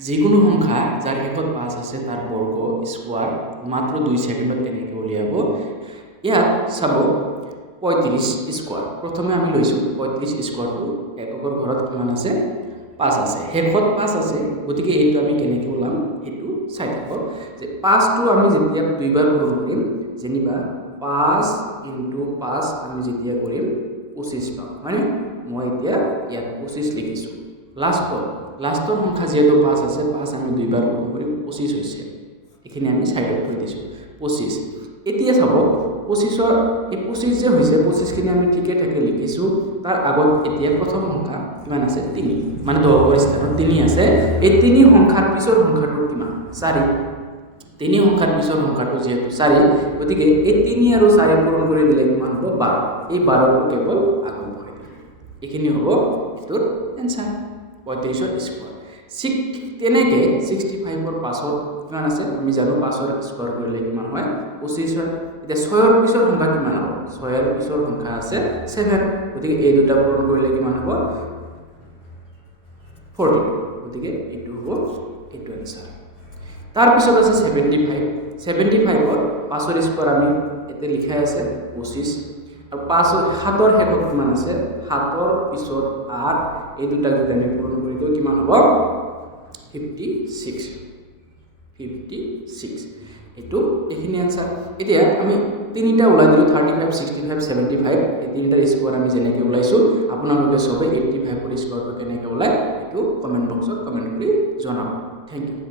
যিকোনো সংখ্যা যাৰ শেষত 5 আছে তাৰ বৰ্গ স্কোয়াৰ মাত্ৰ 2 সেকেন্ডত কেনেকৈ উলিয়াব ইয়াত চাব 35 স্কোয়াৰ প্ৰথমে আমি লৈছো 35 স্কোয়াৰটো এককৰ ঘৰত কিমান আছে 5 আছে শেষত 5 আছে গতিকে এইটো আমি কেনেকৈ ওলাম এটো চাই থাকক যে 5 টো আমি যেতিয়া দুইবাৰ পূৰণ কৰিম যেনিবা 5 * 5 আমি যেতিয়া কৰিম 25 পাম মানে মই এতিয়া ইয়াত 25 লিখিছো লাষ্টৰ সংখ্যা যেহেতু 5 আছে 5 আমি দুইবাৰ পূৰণ কৰিম 25 হৈছে এখিনি আমি সাইডত থৈ দিছো 25 এতিয়া চাব 25 এই 25 যে হৈছে 25 খিনি আমি ঠিকে থাকে লিখিছো তাৰ আগত এতিয়া প্ৰথম সংখ্যা কিমান আছে 3 মানে 10 ৰ স্থানত 3 আছে এই 3 সংখ্যাৰ পিছৰ সংখ্যাটো কিমান 4 3 সংখ্যাৰ পিছৰ সংখ্যাটো যেহেতু 4 গতিকে এই 3 আৰু 4 পূৰণ কৰি দিলে কিমান হ'ব 12 এই 12 টো কেৱল আগত বহাই দিম এখিনি হ'ব এটোৰ आंसर 35 স্কয়াৰ তেনেকে 65 ৰ পাছত কিমান আছে আমি জানো 5 ৰ স্কয়াৰ কৰিলে কিমান হয় 25 হয় এতিয়া 6 ৰ পিছৰ সংখ্যা কিমান হ'ব 6 ৰ পিছৰ সংখ্যা আছে 7 গতিকে এই দুটা পূৰণ কৰিলে কিমান হ'ব 42 গতিকে এটো হ'ব এটো आंसर তাৰ পিছত আছে 75 ৰ 5 ৰ স্কয়াৰ আমি এতে লিখাই আছে 25 আৰু 5 7 ৰ শেষত কিমান আছে 7 ৰ পিছত 8 এই দুটা যদি আমি পূৰণ কৰি দিও কিমান হ'ব 56 এটো এখিনি आंसर এতিয়া আমি তিনিটা উলাই দিলো 35 65 75 এই তিনিটাৰ স্কয়াৰ আমি যেনেকৈ উলাইছো আপোনালোকে সবে 85 ৰ স্কয়াৰটো কেনেকৈ উলাই এটো কমেন্ট বক্সত কমেন্ট কৰি জনাব থ্যাংক ইউ